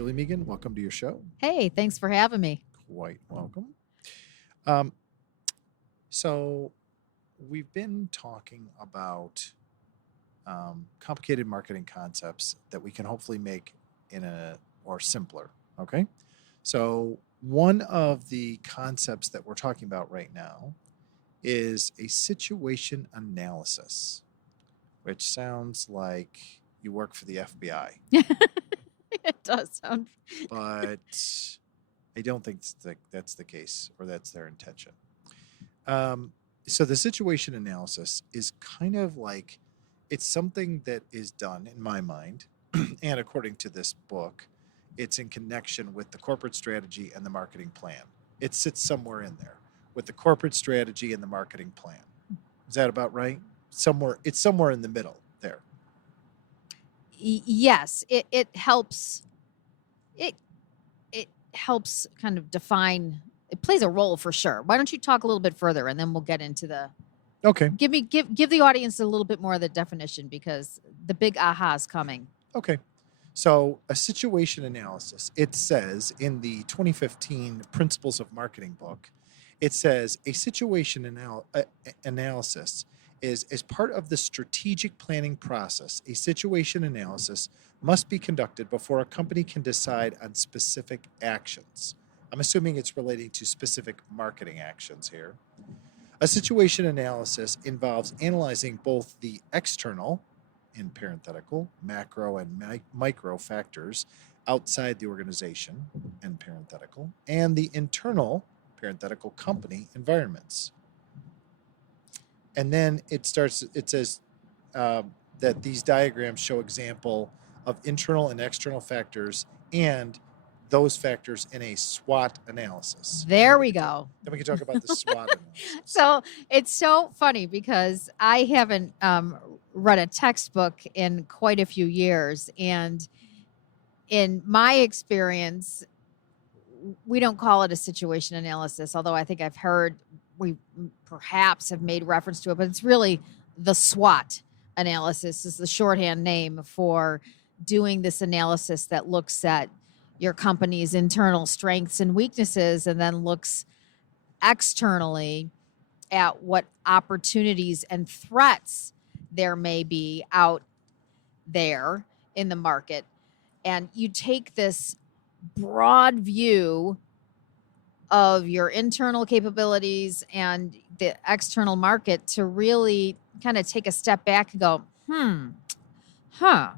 Julie Megan, welcome to your show. Hey, thanks for having me. Quite welcome. So we've been talking about complicated marketing concepts that we can hopefully make or simpler. Okay. So one of the concepts that we're talking about right now is a situation analysis, which sounds like you work for the FBI. It does sound. But I don't think that's the case, or that's their intention. So the situation analysis is kind of like, it's something that is done, in my mind, and according to this book, it's in connection with the corporate strategy and the marketing plan. It sits somewhere in there with the corporate strategy and the marketing plan. Is that about right? It's somewhere in the middle there. Yes, it helps. It helps kind of define. It plays a role for sure. Why don't you talk a little bit further, and then we'll get into the. Okay. Give the audience a little bit more of the definition, because the big aha is coming. Okay. So a situation analysis, it says in the 2015 Principles of Marketing book, it says a situation analysis is as part of the strategic planning process. A situation analysis must be conducted before a company can decide on specific actions. I'm assuming it's relating to specific marketing actions here. A situation analysis involves analyzing both the external, in parenthetical, macro and micro factors outside the organization, in parenthetical, and the internal, parenthetical, company environments. And then it says that these diagrams show example of internal and external factors and those factors in a SWOT analysis. There we go. Then we can talk about the SWOT analysis. So it's so funny because I haven't read a textbook in quite a few years. And in my experience, we don't call it a situation analysis, although I think I've heard we perhaps have made reference to it, but it's really the SWOT analysis is the shorthand name for doing this analysis that looks at your company's internal strengths and weaknesses, and then looks externally at what opportunities and threats there may be out there in the market. And you take this broad view of your internal capabilities and the external market to really kind of take a step back and go,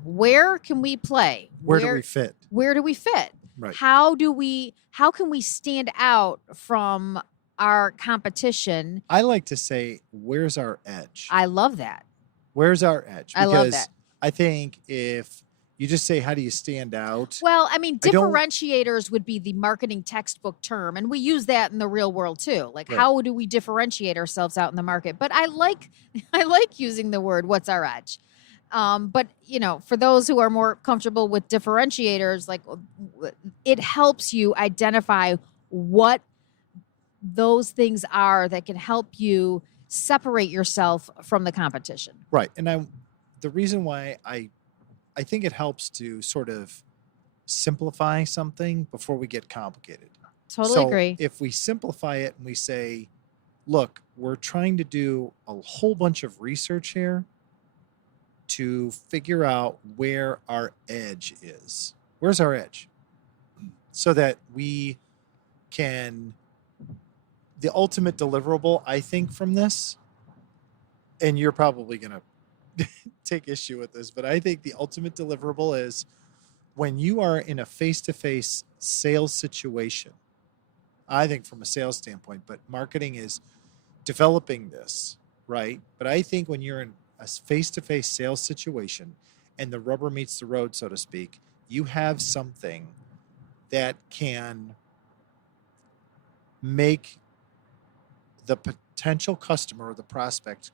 where can we play? Where do we fit? Where do we fit? Right. How can we stand out from our competition? I like to say, where's our edge? I love that. Where's our edge? I love that. I think if you just say, how do you stand out? Well, I mean, differentiators would be the marketing textbook term, and we use that in the real world too. Like, right. How do we differentiate ourselves out in the market? But I like using the word, what's our edge? But, for those who are more comfortable with differentiators, like, it helps you identify what those things are that can help you separate yourself from the competition. Right. And the reason why I think it helps to sort of simplify something before we get complicated. Totally agree. If we simplify it and we say, look, we're trying to do a whole bunch of research here to figure out where our edge is. Where's our edge? So that we can, the ultimate deliverable, I think, from this, and you're probably going to take issue with this, but I think the ultimate deliverable is when you are in a face-to-face sales situation. I think from a sales standpoint, but marketing is developing this, right? But I think when you're in a face-to-face sales situation and the rubber meets the road, so to speak, you have something that can make the potential customer or the prospect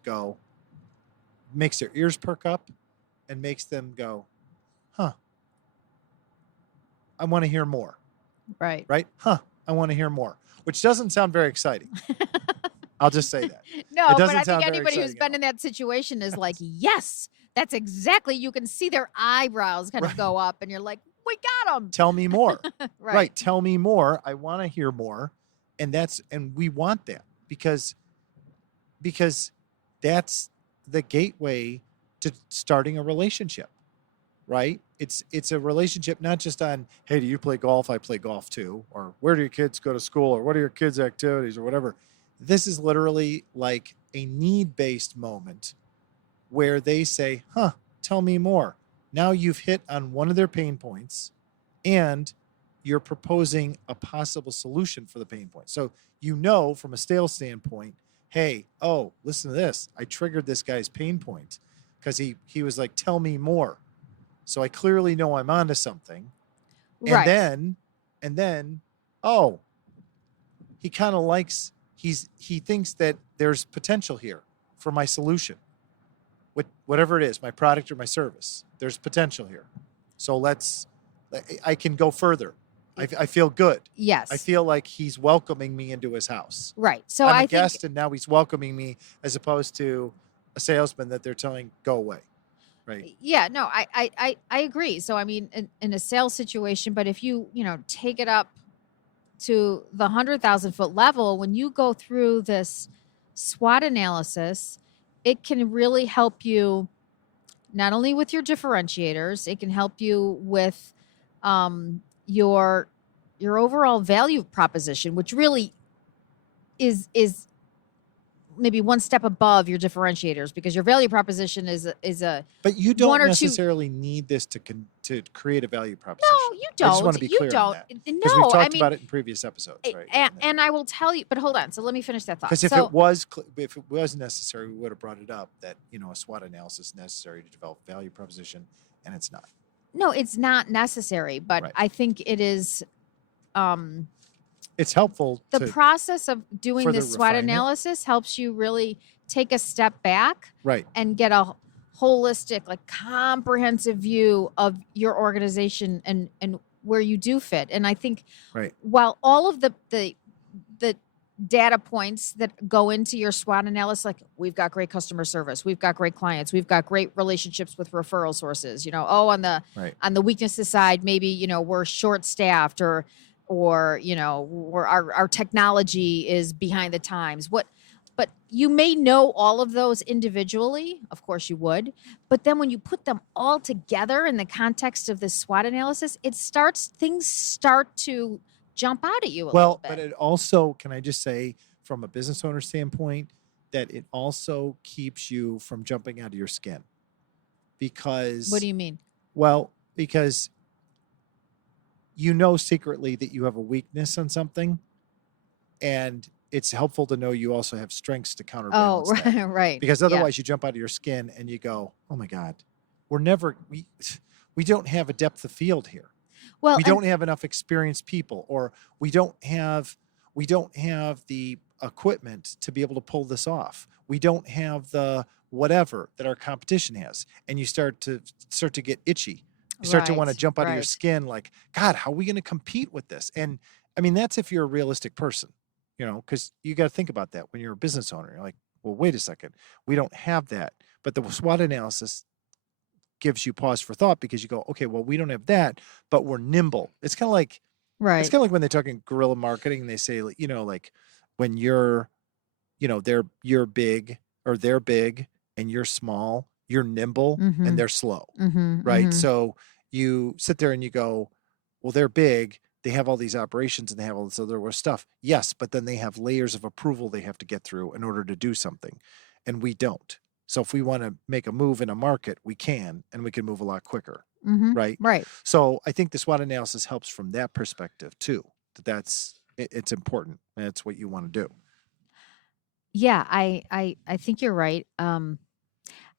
makes their ears perk up and makes them go, I want to hear more. Right. Right? I want to hear more, which doesn't sound very exciting. I'll just say that. No, but I think anybody who's been in that situation is like, yes, that's exactly, you can see their eyebrows kind of go up and you're like, We got him. Tell me more. Right. Tell me more. I want to hear more. And we want that because that's the gateway to starting a relationship, right? It's a relationship not just on, hey, do you play golf? I play golf too. Or where do your kids go to school? Or what are your kids' activities or whatever? This is literally like a need-based moment where they say, tell me more. Now you've hit on one of their pain points and you're proposing a possible solution for the pain point. So from a sales standpoint, hey, listen to this. I triggered this guy's pain point because he was like, tell me more. So I clearly know I'm onto something. Right. And then, he kind of likes, he thinks that there's potential here for my solution. Whatever it is, my product or my service, there's potential here. So I can go further. I feel good. Yes. I feel like he's welcoming me into his house. Right. So I'm a guest, and now he's welcoming me as opposed to a salesman that they're telling go away. Right. Yeah. No, I agree. So I mean, in a sales situation, but if you take it up to the 100,000-foot level, when you go through this SWOT analysis, it can really help you not only with your differentiators, it can help you with your overall value proposition, which really is maybe one step above your differentiators, because your value proposition is a but you don't necessarily need this to create a value proposition. No, you don't. I just want to be clear on that. No, because we've talked about it in previous episodes, right? And I will tell you, but hold on. So let me finish that thought. Because if it was necessary, we would have brought it up that a SWOT analysis is necessary to develop value proposition, and it's not. No, it's not necessary, but I think it is. It's helpful. The process of doing this SWOT analysis helps you really take a step back, and get a holistic, comprehensive view of your organization and where you do fit. And I think while all of the data points that go into your SWOT analysis, like we've got great customer service, we've got great clients, we've got great relationships with referral sources, on the weaknesses side, maybe, we're short staffed or our technology is behind the times. But you may know all of those individually, of course you would, but then when you put them all together in the context of this SWOT analysis, things start to jump out at you a little bit. But it also, can I just say, from a business owner standpoint, that it also keeps you from jumping out of your skin. Because what do you mean? Well, because secretly that you have a weakness on something, and it's helpful to know you also have strengths to counterbalance that. Right. Because otherwise you jump out of your skin and you go, oh my God, we don't have a depth of field here. Well, we don't have enough experienced people, or we don't have the equipment to be able to pull this off. We don't have the whatever that our competition has. And you start to get itchy. You start to want to jump out of your skin, like, God, how are we going to compete with this? And I mean, that's if you're a realistic person, because you got to think about that when you're a business owner. You're like, well, wait a second, we don't have that. But the SWOT analysis gives you pause for thought, because you go, okay, well, we don't have that, but we're nimble. It's kind of like, it's kind of like when they're talking guerrilla marketing, and they say, like when you're big, or they're big and you're small, you're nimble and they're slow, right? So you sit there and you go, well, they're big, they have all these operations and they have all this other stuff. Yes, but then they have layers of approval they have to get through in order to do something, and we don't. So if we want to make a move in a market, we can, and we can move a lot quicker, right? Right. So I think the SWOT analysis helps from that perspective too. It's important, and it's what you want to do. Yeah, I think you're right.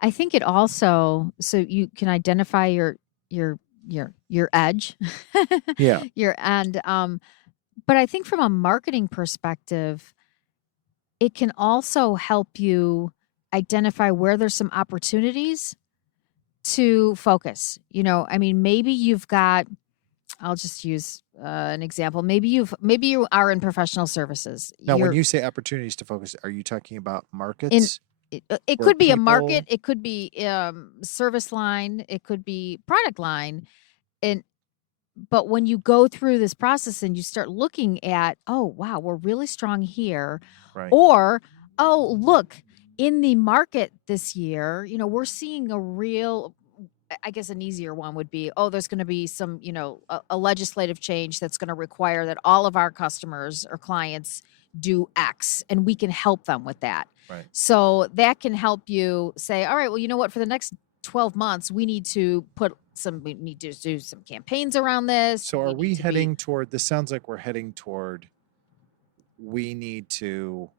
I think it also, so you can identify your edge. Yeah. But I think from a marketing perspective, it can also help you identify where there's some opportunities to focus. I mean, maybe you've got, I'll just use an example. Maybe you are in professional services. Now, when you say opportunities to focus, are you talking about markets? It could be a market. It could be service line. It could be product line. And but when you go through this process and you start looking at, oh, wow, we're really strong here, Right. or, oh, look, in the market this year, we're seeing a real, I guess an easier one would be, oh, there's going to be some, a legislative change that's going to require that all of our customers or clients do X, and we can help them with that. Right. So that can help you say, all right, well, you know what, for the next 12 months, we need to do some campaigns around this. So are we heading toward, this sounds like we're heading toward, we need to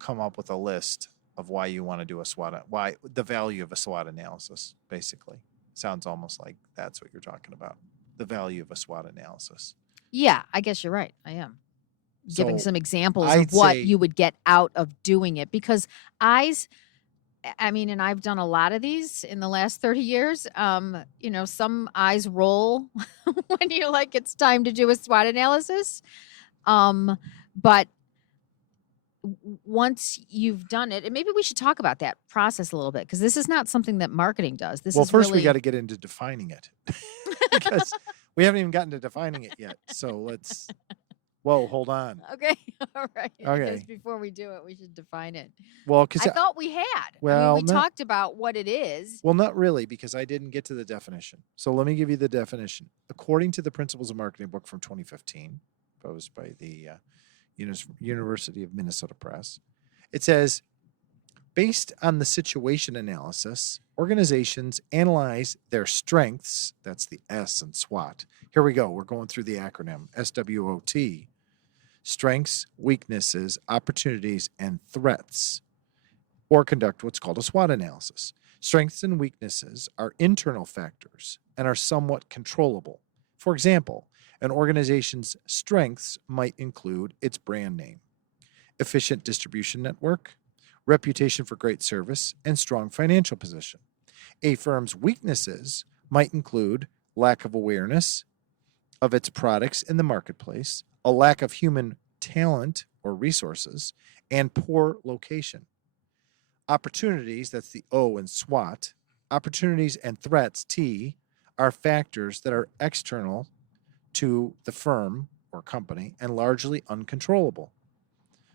come up with a list of why you want to do a SWOT, why the value of a SWOT analysis, basically. Sounds almost like that's what you're talking about. The value of a SWOT analysis. Yeah, I guess you're right. I am giving So some examples I'd of what say- you would get out of doing it, because and I've done a lot of these in the last 30 years. Some eyes roll when you're like, it's time to do a SWOT analysis. But once you've done it, and maybe we should talk about that process a little bit, because this is not something that marketing does. This Well, is first really... we got to get into defining it because we haven't even gotten to defining it yet. So let's, whoa, hold on. Okay. All right. I Okay. guess before we do it, we should define it. Well, because I thought we had. Well, we talked about what it is. Well, not really, because I didn't get to the definition. So let me give you the definition. According to the Principles of Marketing book from 2015, proposed by the University of Minnesota Press, it says, based on the situation analysis, organizations analyze their strengths. That's the S in SWOT. Here we go. We're going through the acronym SWOT. Strengths, weaknesses, opportunities, and threats, or conduct what's called a SWOT analysis. Strengths and weaknesses are internal factors and are somewhat controllable. For example, an organization's strengths might include its brand name, efficient distribution network, reputation for great service, and strong financial position. A firm's weaknesses might include lack of awareness of its products in the marketplace, a lack of human talent or resources, and poor location. Opportunities, that's the O in SWOT, opportunities and threats, T, are factors that are external to the firm or company and largely uncontrollable.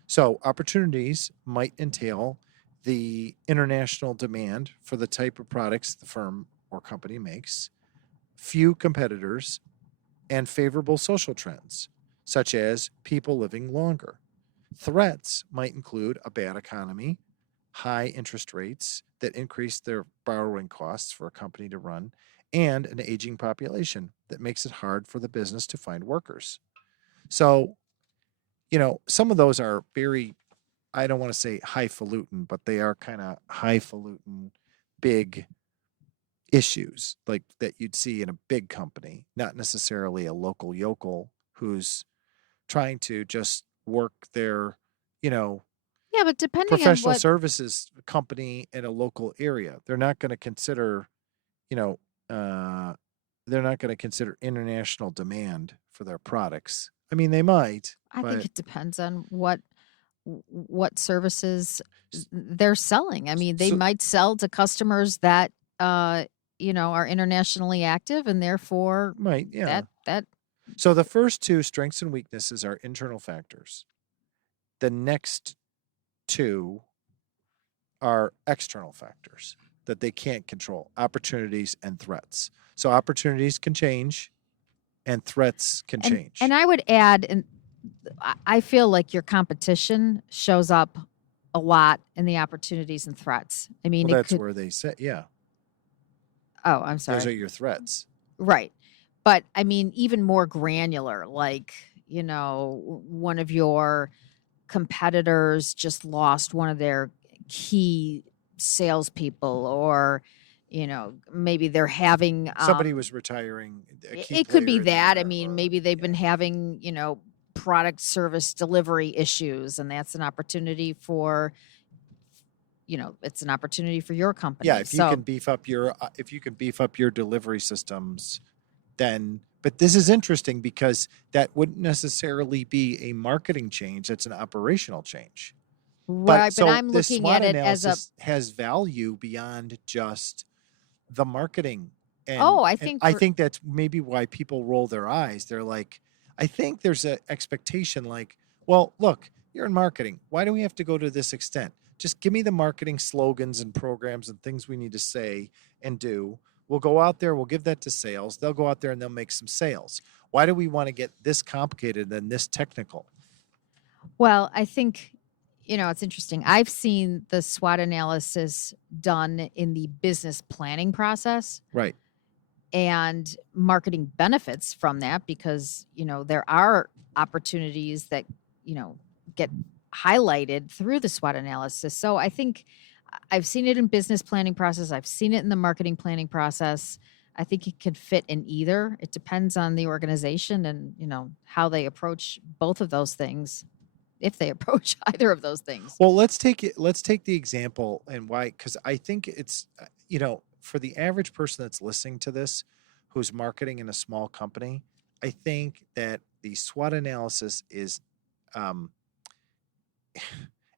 So opportunities might entail the international demand for the type of products the firm or company makes, few competitors, and favorable social trends, such as people living longer. Threats might include a bad economy, high interest rates that increase their borrowing costs for a company to run, and an aging population that makes it hard for the business to find workers. So, some of those are very, I don't want to say highfalutin, but they are kind of highfalutin, big issues like that you'd see in a big company, not necessarily a local yokel who's trying to just work their, Yeah, but depending on professional what... services company in a local area. They're not going to consider, they're not going to consider international demand for their products. I mean, they might. I think but it depends on what services they're selling. I mean, they So- might sell to customers that are internationally active, and therefore might, yeah. that So the first two, strengths and weaknesses, are internal factors. The next two are external factors that they can't control, opportunities and threats. So opportunities can change and threats can change. And I would add, and I feel like your competition shows up a lot in the opportunities and threats. I mean, well, that's where they say, yeah, oh, I'm sorry. those are your threats. Right. But I mean, even more granular, like, one of your competitors just lost one of their key salespeople, or, maybe they're having Somebody was retiring. it could be that. I mean, maybe they've been having, product service delivery issues, and that's an opportunity for, it's an opportunity for your company. Yeah, if you can beef up your delivery systems, then. But this is interesting because that wouldn't necessarily be a marketing change. It's an operational change. Right, so but I'm this looking SWOT at it as a... analysis has value beyond just the marketing Oh, I And think I for think that's maybe why people roll their eyes. They're like, I think there's an expectation like, well, look, you're in marketing. Why do we have to go to this extent? Just give me the marketing slogans and programs and things we need to say and do. We'll go out there, we'll give that to sales. They'll go out there and they'll make some sales. Why do we want to get this complicated and this technical? Well, I think, it's interesting. I've seen the SWOT analysis done in the business planning process, Right. and marketing benefits from that because, there are opportunities that, get highlighted through the SWOT analysis. So I think I've seen it in business planning process. I've seen it in the marketing planning process. I think it could fit in either. It depends on the organization and, how they approach both of those things, if they approach either of those things. Well, let's take the example and why, because I think it's, for the average person that's listening to this, who's marketing in a small company, I think that the SWOT analysis is,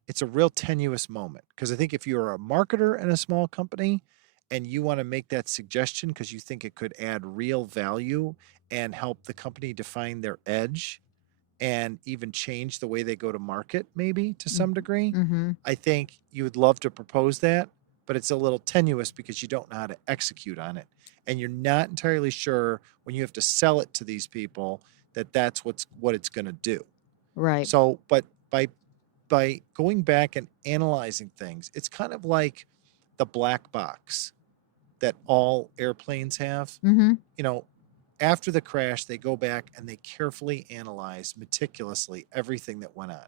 it's a real tenuous moment. Because I think if you're a marketer in a small company and you want to make that suggestion because you think it could add real value and help the company define their edge and even change the way they go to market, maybe to some degree. Mm-hmm. I think you would love to propose that, but it's a little tenuous because you don't know how to execute on it. And you're not entirely sure when you have to sell it to these people that that's what it's going to do. Right. So, but by going back and analyzing things, it's kind of like the black box that all airplanes have. Mm-hmm. After the crash, they go back and they carefully analyze meticulously everything that went on,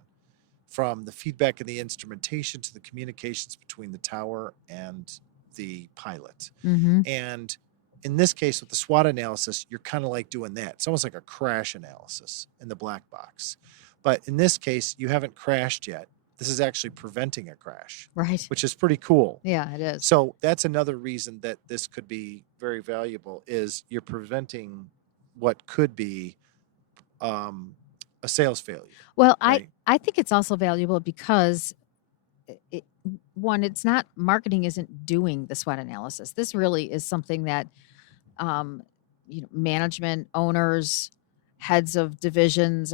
from the feedback of the instrumentation to the communications between the tower and the pilot. Mm-hmm. And in this case, with the SWOT analysis, you're kind of like doing that. It's almost like a crash analysis in the black box. But in this case, you haven't crashed yet. This is actually preventing a crash, Right. which is pretty cool. Yeah, it is. So that's another reason that this could be very valuable is you're preventing what could be a sales failure. Well, right? I think it's also valuable because one, it's not marketing isn't doing the SWOT analysis. This really is something that management, owners, heads of divisions,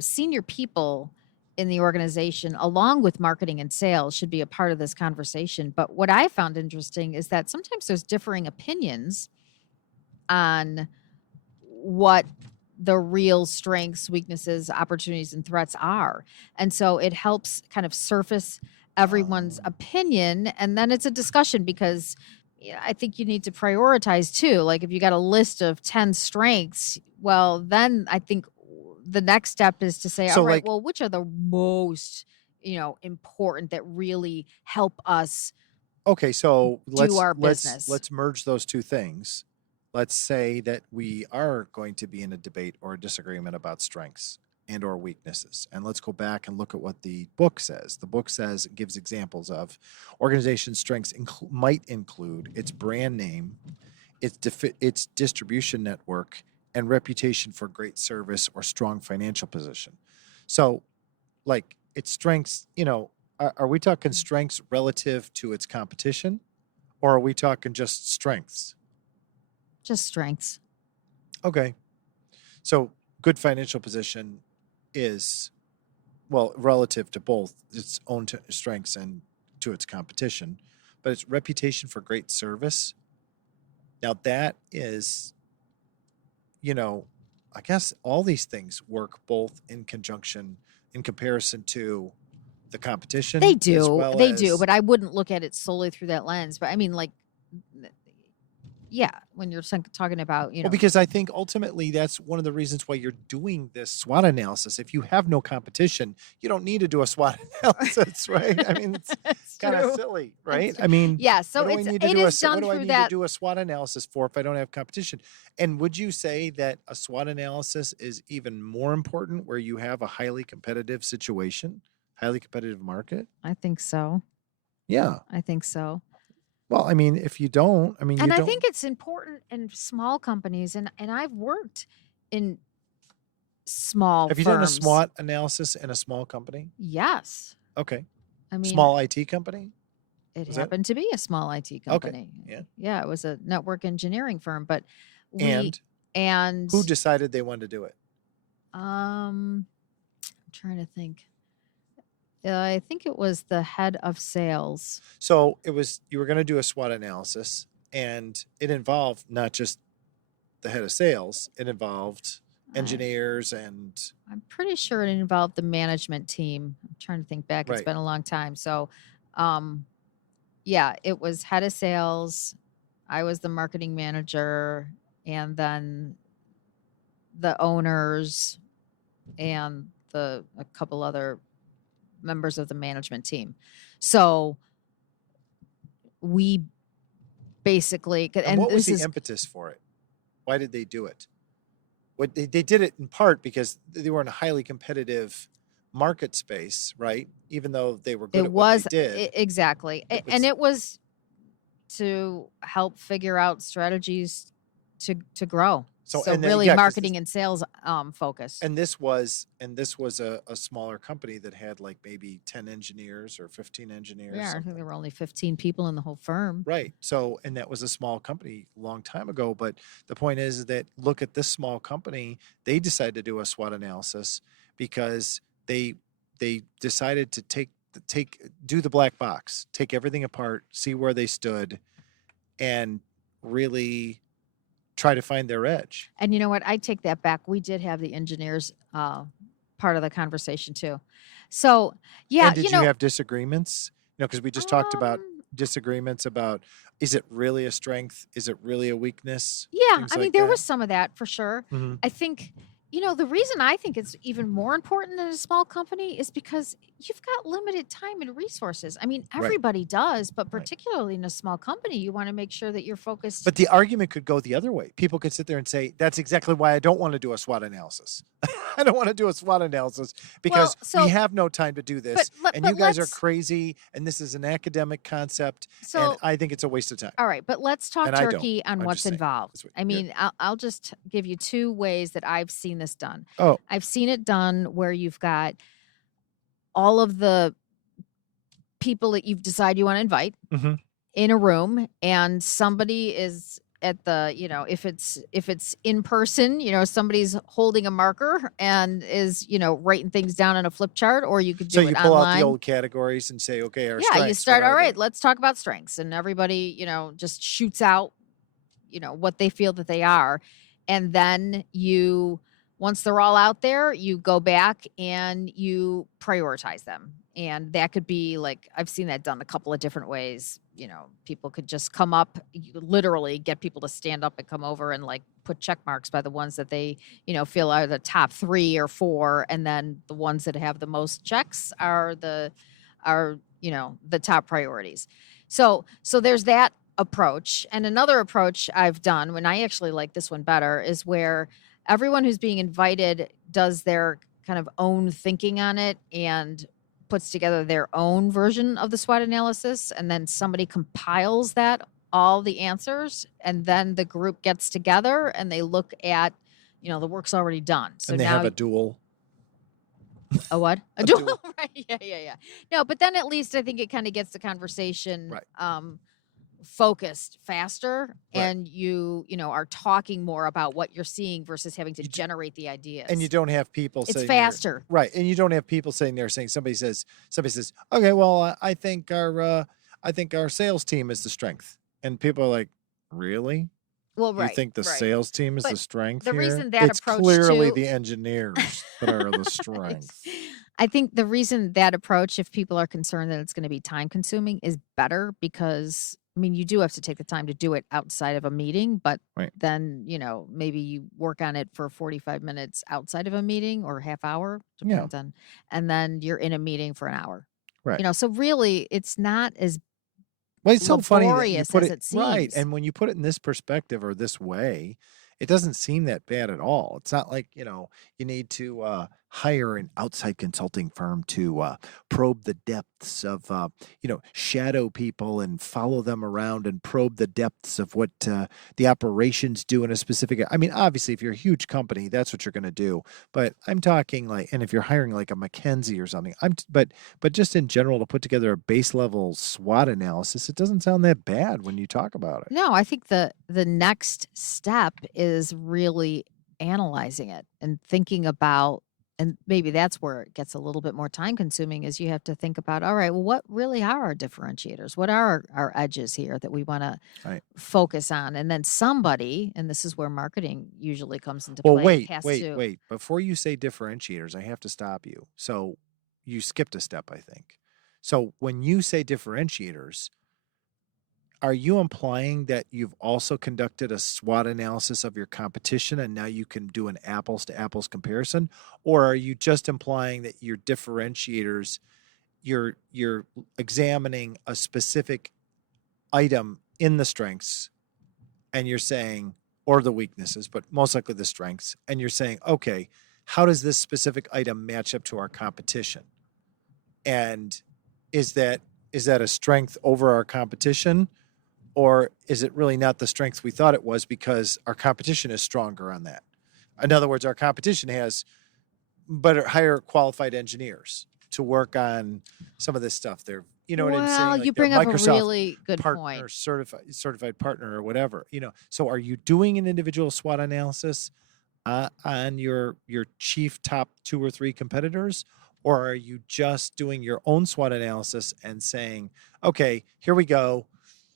senior people in the organization, along with marketing and sales, should be a part of this conversation. But what I found interesting is that sometimes there's differing opinions on what the real strengths, weaknesses, opportunities, and threats are. And so it helps kind of surface everyone's opinion. And then it's a discussion because I think you need to prioritize too. Like if you got a list of 10 strengths, well, then I think the next step is to say, So, all right, like- well, which are the most, important that really help us Okay, so our business. let's merge those two things. Let's say that we are going to be in a debate or a disagreement about strengths and or weaknesses. And let's go back and look at what the book says. The book says it gives examples of organization strengths might include its brand name, its distribution network, and reputation for great service or strong financial position. So, like its strengths, are we talking strengths relative to its competition, or are we talking just strengths? Just strengths. Okay. So good financial position is, well, relative to both its own strengths and to its competition, but its reputation for great service. Now that is, I guess all these things work both in conjunction in comparison to the competition. They do. as well They as, do. But I wouldn't look at it solely through that lens. But I mean, like, yeah, when you're talking about, Well, because I think ultimately that's one of the reasons why you're doing this SWOT analysis. If you have no competition, you don't need to do a SWOT analysis, right? I mean, it's kind of silly, right? I mean, yeah. So what do I need to it do is done what do I through need that. to do a SWOT analysis for if I don't have competition? And would you say that a SWOT analysis is even more important where you have a highly competitive situation, highly competitive market? I think so. Yeah. I think so. Well, I mean, if you don't, I mean, And you I don't. think it's important in small companies, and I've worked in small Have you done a firms. SWOT analysis in a small company? Yes. Okay. I mean, Small IT company? It Was that? happened to be a small IT company. Yeah. Yeah, it was a network engineering firm, but we And who decided they wanted to do it? I'm trying to think. I think it was the head of sales. So you were going to do a SWOT analysis, and it involved not just the head of sales, it involved engineers and I'm pretty sure it involved the management team. I'm trying to think back. It's Right. been a long time. So, yeah, it was head of sales. I was the marketing manager, and then the owners and a couple other members of the management team. So we basically, And what was the impetus for it? Why did they do it? They did it in part because they were in a highly competitive market space, right? Even though they were good at what they did. Exactly. And it was to help figure out strategies to grow. So really marketing and sales focus. And this was a smaller company that had like maybe 10 engineers or 15 engineers. Yeah, I think there were only 15 people in the whole firm. Right. So, and that was a small company a long time ago. But the point is that look at this small company, they decided to do a SWOT analysis because they decided to do the black box, take everything apart, see where they stood, and really try to find their edge. And you know what? I take that back. We did have the engineers part of the conversation too. So yeah. And did you have disagreements? Because we just talked about disagreements about, is it really a strength? Is it really a weakness? Yeah. I mean, there was some of that for sure. Mm-hmm. I think, the reason I think it's even more important in a small company is because you've got limited time and resources. I mean, everybody does, but particularly in a small company, you want to make sure that you're focused. But the argument could go the other way. People could sit there and say, that's exactly why I don't want to do a SWOT analysis. I don't want to do a SWOT analysis because we have no time to do this. And you guys are crazy. And this is an academic concept. And I think it's a waste of time. All right. But let's talk turkey on what's involved. I mean, I'll just give you two ways that I've seen this done. Oh, I've seen it done where you've got all of the people that you've decided you want to invite in a room, and somebody is at the, if it's in person, somebody's holding a marker and is, writing things down on a flip chart, or you could do it online. So you pull out the old categories and say, okay, our strengths. Yeah, you start, all right, let's talk about strengths. And everybody, just shoots out, what they feel that they are. And then once they're all out there, you go back and you prioritize them. And that could be like, I've seen that done a couple of different ways. People could just come up, you could literally get people to stand up and come over and like put check marks by the ones that they, feel are the top 3 or 4. And then the ones that have the most checks are the top priorities. So there's that approach. And another approach I've done, when I actually like this one better, is where everyone who's being invited does their kind of own thinking on it and puts together their own version of the SWOT analysis. And then somebody compiles all the answers. And then the group gets together and they look at, the work's already done. So and they have a duel. A what? A duel. Right. Yeah. No, but then at least I think it kind of gets the conversation focused faster, and you are talking more about what you're seeing versus having to generate the ideas. And you don't have people it's faster there, right? And you don't have people sitting there saying, somebody says, okay, well, I think our sales team is the strength, and people are like, really? Well, right. You think the sales team is the strength? The here? reason that it's approach clearly the engineers that are the strength. I think the reason that approach, if people are concerned that it's going to be time consuming, is better because, I mean, you do have to take the time to do it outside of a meeting, but then, maybe you work on it for 45 minutes outside of a meeting or half hour, depends on, and then you're in a meeting for an hour. Right. So really it's not as it's so funny that you put it seems. Right. And when you put it in this perspective or this way, it doesn't seem that bad at all. It's not like, you need to hire an outside consulting firm to probe the depths of, shadow people and follow them around and probe the depths of what the operations do in a specific. I mean, obviously, if you're a huge company, that's what you're going to do. But I'm talking like, and if you're hiring like a McKinsey or something, but just in general to put together a base level SWOT analysis, it doesn't sound that bad when you talk about it. No, I think the next step is really analyzing it and thinking about, and maybe that's where it gets a little bit more time consuming, is you have to think about, all right, well, what really are our differentiators? What are our edges here that we want to Right. focus on? And then somebody, and this is where marketing usually comes into Well, play, has to. wait. Before you say differentiators, I have to stop you. So you skipped a step, I think. So when you say differentiators, are you implying that you've also conducted a SWOT analysis of your competition and now you can do an apples to apples comparison? Or are you just implying that your differentiators, you're examining a specific item in the strengths and you're saying, or the weaknesses, but most likely the strengths, and you're saying, okay, how does this specific item match up to our competition? And is that a strength over our competition? Or is it really not the strength we thought it was because our competition is stronger on that? In other words, our competition has higher qualified engineers to work on some of this stuff. They're, you know what I'm saying? Well, Like you they're bring up a Microsoft really good partner, point. certified partner or whatever, So are you doing an individual SWOT analysis on your chief top 2 or 3 competitors? Or are you just doing your own SWOT analysis and saying, okay, here we go.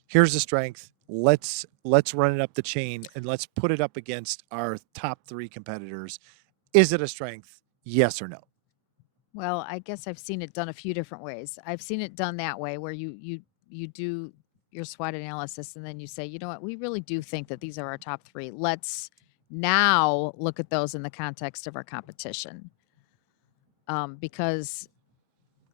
Here's the strength. Let's run it up the chain and let's put it up against our top 3 competitors. Is it a strength? Yes or no? Well, I guess I've seen it done a few different ways. I've seen it done that way where you do your SWOT analysis and then you say, you know what, we really do think that these are our top 3. Let's now look at those in the context of our competition. Because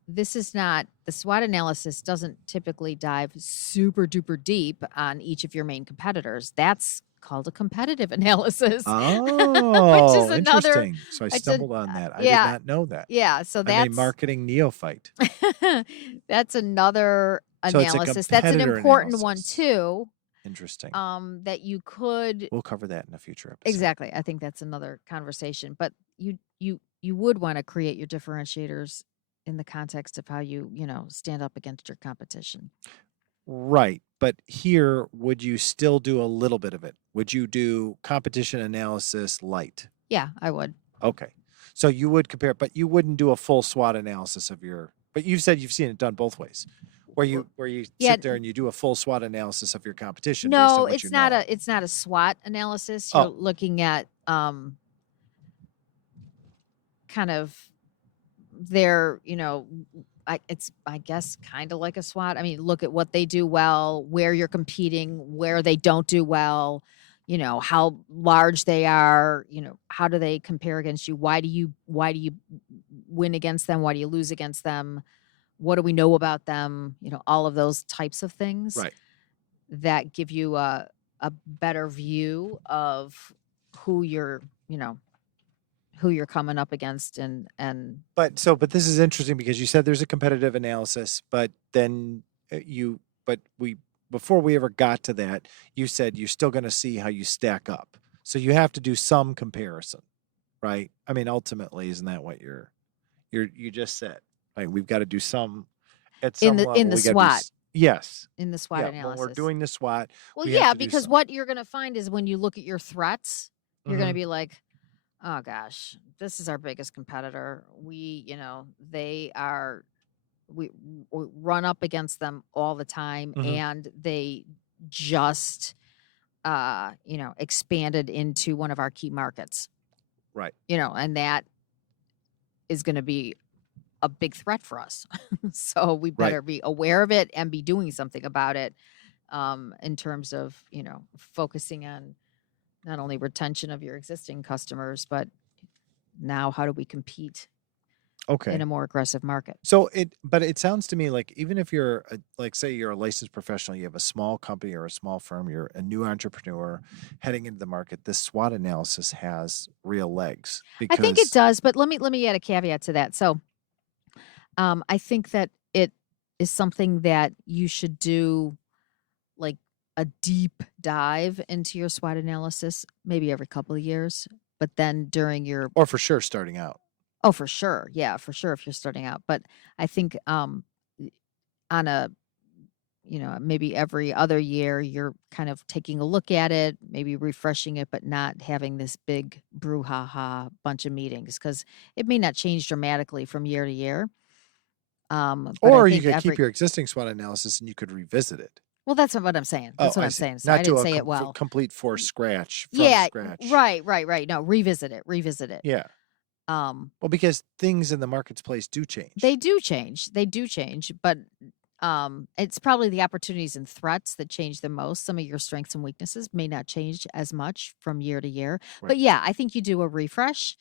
this is not, the SWOT analysis doesn't typically dive super duper deep on each of your main competitors. That's called a competitive analysis, which Oh, is another. interesting. So I It's a stumbled on that. I did yeah, not know that. yeah. So I'm a that's marketing neophyte. that's another So it's a analysis. That's an competitor important one analysis. too. Interesting. That you could We'll cover that in a future episode. exactly. I think that's another conversation. But you would want to create your differentiators in the context of how you stand up against your competition. Right. But here, would you still do a little bit of it? Would you do competition analysis light? Yeah, I would. Okay. So you would compare, but you wouldn't do a full SWOT analysis of your, but you've said you've seen it done both ways. Where you Yeah. sit there and you do a full SWOT analysis of your competition based on No, what it's you not know. it's not a SWOT analysis. You're Oh, looking at kind of their, it's I guess kind of like a SWOT. I mean, look at what they do well, where you're competing, where they don't do well, how large they are, how do they compare against you? Why do you win against them? Why do you lose against them? What do we know about them? All of those types of things right. that give you a better view of who you're, who you're coming up against and But this is interesting because you said there's a competitive analysis, but then before we ever got to that, you said you're still going to see how you stack up. So you have to do some comparison, right? I mean, ultimately, isn't that what you just said? Like we've got to do some at some level. in the SWOT. Yes. In the SWOT analysis. When we're doing the SWOT. Well, yeah, because what you're going to find is when you look at your threats, you're going to be like, oh gosh, this is our biggest competitor. We, they are, we run up against them all the time, and they just, expanded into one of our key markets. Right. And that is going to be a big threat for us. So we better be aware of it and be doing something about it, in terms of, focusing on not only retention of your existing customers, but now how do we compete Okay. in a more aggressive market. So but it sounds to me like even if you're like, say you're a licensed professional, you have a small company or a small firm, you're a new entrepreneur heading into the market, this SWOT analysis has real legs I think it because, does, but let me add a caveat to that. So, I think that it is something that you should do, like a deep dive into your SWOT analysis, maybe every couple of years. But then during your or for sure starting out. oh, for sure, yeah, for sure, if you're starting out. But I think on a maybe every other year, you're kind of taking a look at it, maybe refreshing it, but not having this big brouhaha bunch of meetings because it may not change dramatically from year to year. But I Or you think could keep every your existing SWOT analysis and you could revisit it. well, that's what I'm saying. Oh, That's what I I'm see. saying. So I Not do didn't a say it well. complete from scratch. Yeah, right. No, revisit it. Revisit it. Yeah. Um, Well, because things in the marketplace do change. they do change. They do change, but it's probably the opportunities and threats that change the most. Some of your strengths and weaknesses may not change as much from year to year. Right. But yeah, I think you do a refresh,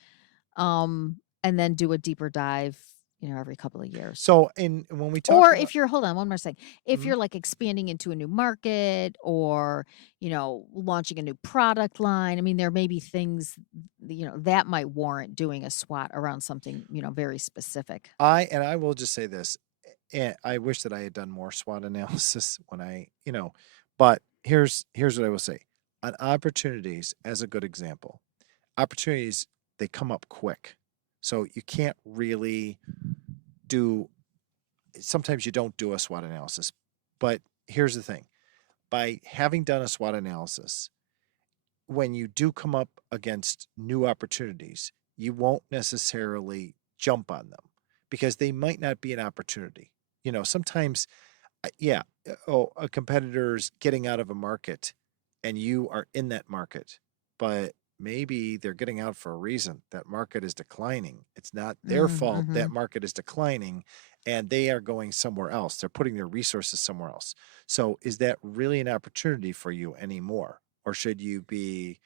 and then do a deeper dive, every couple of years. So, when we talk Or about, if you're hold on, one more thing. If Mhm. you're like expanding into a new market or, launching a new product line, I mean, there may be things, that might warrant doing a SWOT around something, very specific. I will just say this, and I wish that I had done more SWOT analysis when but here's what I will say. On opportunities, as a good example, opportunities, they come up quick. So you can't really do, sometimes you don't do a SWOT analysis. But here's the thing. By having done a SWOT analysis, when you do come up against new opportunities, you won't necessarily jump on them because they might not be an opportunity. Sometimes, yeah, a competitor's getting out of a market and you are in that market, but maybe they're getting out for a reason. That market is declining. It's not their fault that market is declining and they are going somewhere else. They're putting their resources somewhere else. So is that really an opportunity for you anymore? Or should you be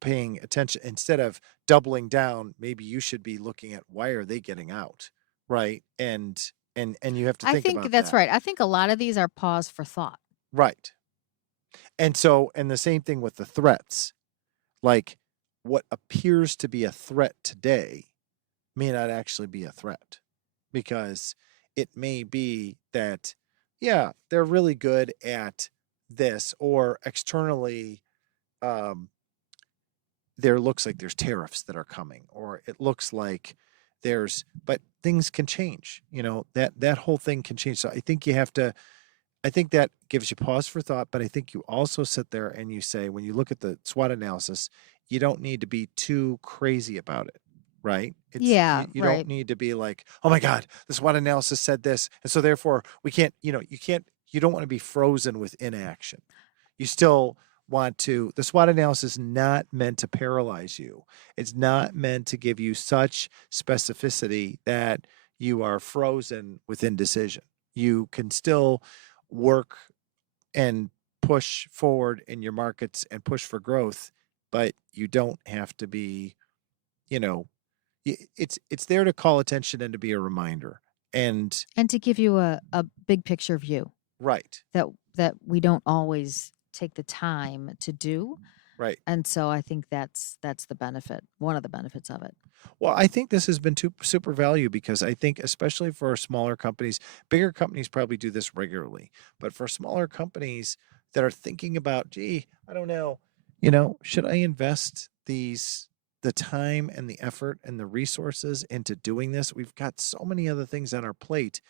paying attention instead of doubling down? Maybe you should be looking at why are they getting out, right? And you have to I think think about that's that, right. I think a lot of these are pause for thought. right? And the same thing with the threats. Like what appears to be a threat today may not actually be a threat because it may be that, yeah, they're really good at this, or externally, um, there looks like there's tariffs that are coming, or it looks like but things can change. That whole thing can change. So I think that gives you pause for thought, but I think you also sit there and you say, when you look at the SWOT analysis, you don't need to be too crazy about it, right? Yeah, You don't right. need to be like, oh my God, the SWOT analysis said this. And so therefore we can't, you don't want to be frozen with inaction. You still want to, the SWOT analysis is not meant to paralyze you. It's not meant to give you such specificity that you are frozen with indecision. You can still work and push forward in your markets and push for growth, but you don't have to be, you know, it's there to call attention and to be a reminder. And And to give you a big picture view right, that we don't always take the time to do. right. And so I think that's the benefit, one of the benefits of it. Well, I think this has been super value because I think, especially for smaller companies, bigger companies probably do this regularly, but for smaller companies that are thinking about, gee, I don't know, should I invest the time and the effort and the resources into doing this? We've got so many other things on our plate.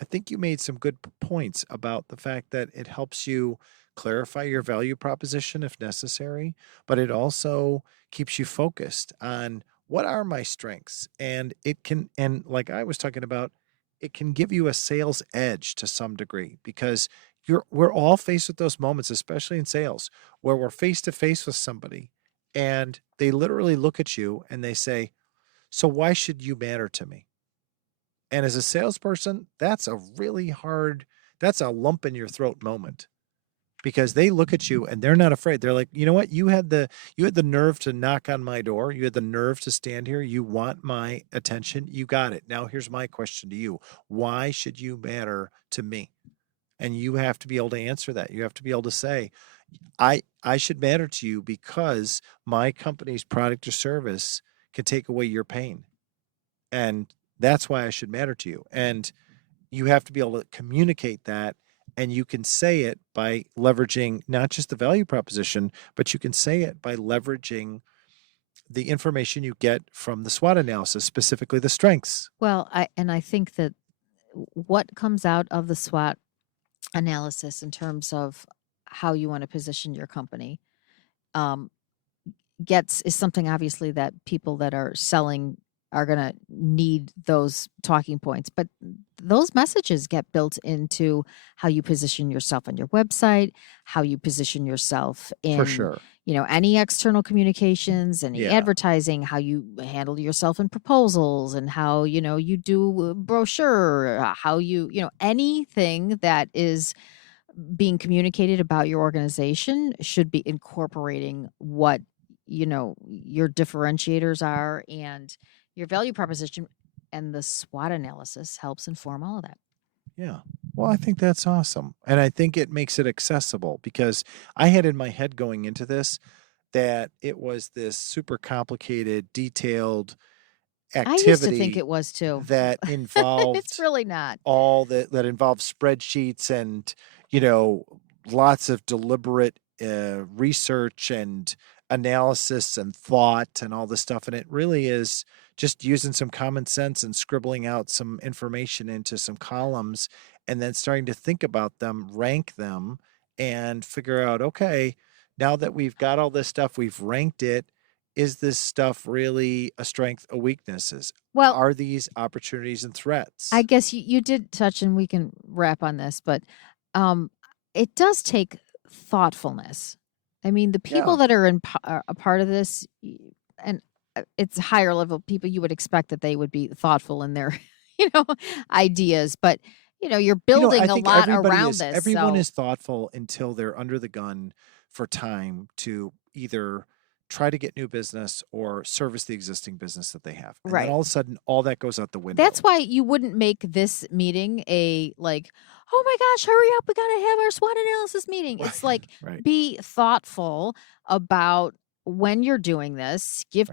I think you made some good points about the fact that it helps you clarify your value proposition if necessary, but it also keeps you focused on what are my strengths. And and like I was talking about, it can give you a sales edge to some degree because we're all faced with those moments, especially in sales, where we're face to face with somebody and they literally look at you and they say, so why should you matter to me? And as a salesperson, that's a lump in your throat moment because they look at you and they're not afraid. They're like, you know what? You had the nerve to knock on my door. You had the nerve to stand here. You want my attention. You got it. Now here's my question to you. Why should you matter to me? And you have to be able to answer that. You have to be able to say, I should matter to you because my company's product or service can take away your pain. And that's why I should matter to you. And you have to be able to communicate that. And you can say it by leveraging not just the value proposition, but you can say it by leveraging the information you get from the SWOT analysis, specifically the strengths. Well, I think that what comes out of the SWOT analysis in terms of how you want to position your company um, is something obviously that people that are selling are going to need those talking points, but those messages get built into how you position yourself on your website, how you position yourself in, For sure. any external communications, any Yeah. advertising, how you handle yourself in proposals, and how, you do a brochure, how anything that is being communicated about your organization should be incorporating what, your differentiators are and your value proposition, and the SWOT analysis helps inform all of that. Yeah. Well, I think that's awesome. And I think it makes it accessible because I had in my head going into this that it was this super complicated, detailed I used to think activity it was too. that It's involved really not. all that involves spreadsheets and lots of deliberate research and analysis and thought and all this stuff. And it really is just using some common sense and scribbling out some information into some columns and then starting to think about them, rank them, and figure out, okay, now that we've got all this stuff, we've ranked it, is this stuff really a strength, a weaknesses? Well, Are these opportunities and threats? I guess you did touch, and we can wrap on this, but it does take thoughtfulness. I mean, the people that are a part of this, and it's higher level people, you would expect that they would be thoughtful in their, ideas, but you're building a lot around this. Everyone is thoughtful until they're under the gun for time to either try to get new business or service the existing business that they have. And Right. then all of a sudden, all that goes out the window. That's why you wouldn't make this meeting a like, oh my gosh, hurry up, we got to have our SWOT analysis meeting. It's like, Right. be thoughtful about when you're doing this, give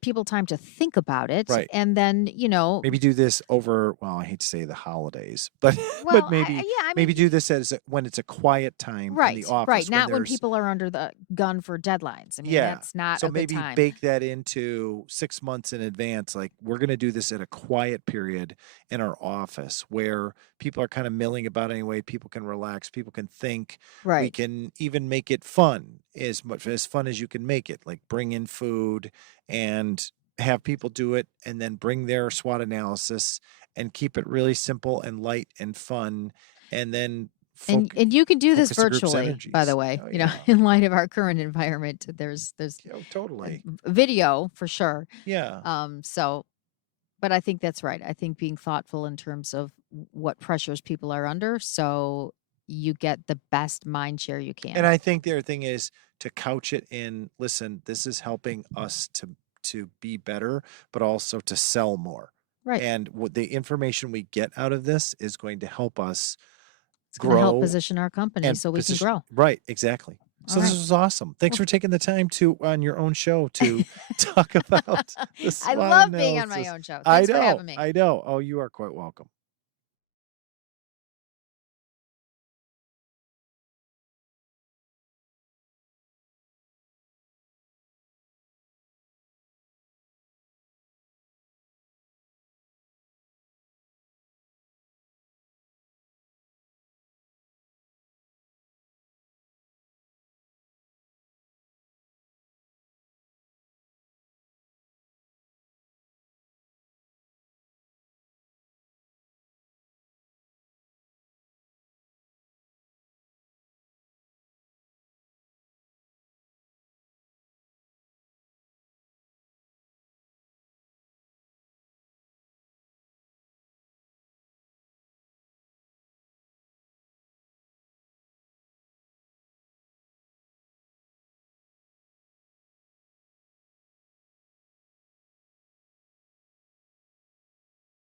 people time to think about it. Right. And then, maybe do this over, well, I hate to say the holidays, but well, but maybe maybe do this as when it's a quiet time in the office. Right. Not when people are under the gun for deadlines. I mean, that's not so a good maybe time. bake that into 6 months in advance. Like, we're going to do this at a quiet period in our office where people are kind of milling about anyway. People can relax. People can think. Right. We can even make it fun, as much as fun as you can make it. Like, bring in food and have people do it, and then bring their SWOT analysis and keep it really simple and light and fun. And then and you can do this focus the group's virtually, by the way. energies. In light of our current environment, there's totally. video for sure. Yeah. So, but I think that's right. I think being thoughtful in terms of what pressures people are under, so you get the best mind share you can. And I think the other thing is to couch it in, listen, this is helping us to be better, but also to sell more. Right. And what the information we get out of this is going to help us it's going to help position our company so we can grow. Right, exactly. So this was awesome. Thanks for taking the time on your own show to talk about this. I love being on my own show. Thanks for having me. I know. Oh, you are quite welcome.